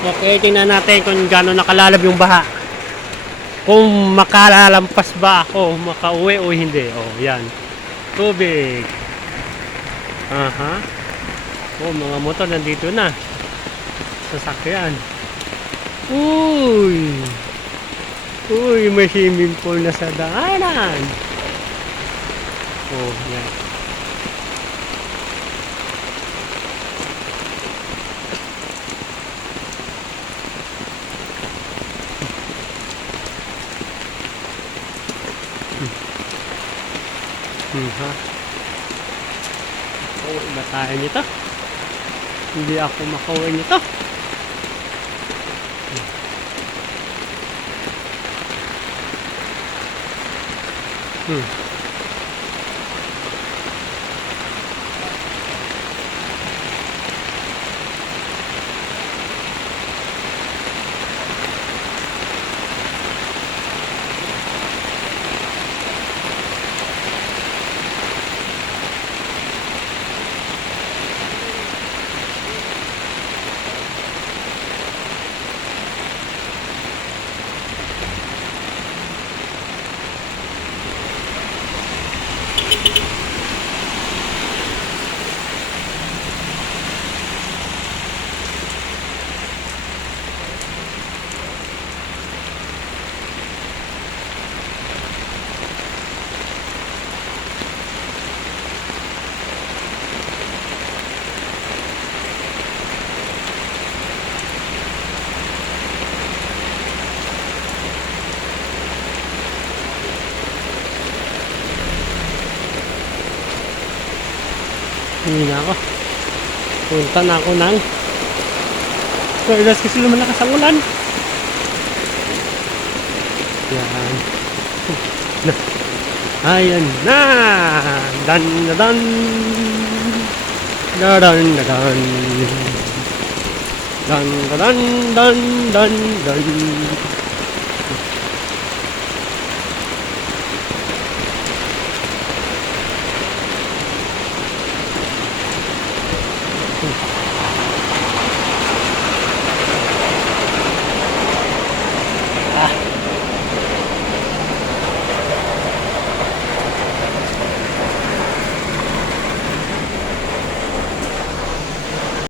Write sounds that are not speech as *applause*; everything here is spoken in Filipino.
Okay, tingnan natin kung gaano nakalalab yung baha. Kung makalalampas ba ako, makauwi o hindi. Oh, yan. Tubig. Aha. Oh, mga motor nandito na. Sasakyan. Uy! Uy, may swimming pool na sa daanan. Oh, yan. Hmm, ha? Uwi ba tayo nito? Hindi ako makauwi nito. Hmm. Hindi na ako. Punta na ako ng Toilet kasi lumalakas ang ulan. Yan. Na. *laughs* Ayan na. Dan na dan. Da dan da dan. Dan da dan dan dan dan.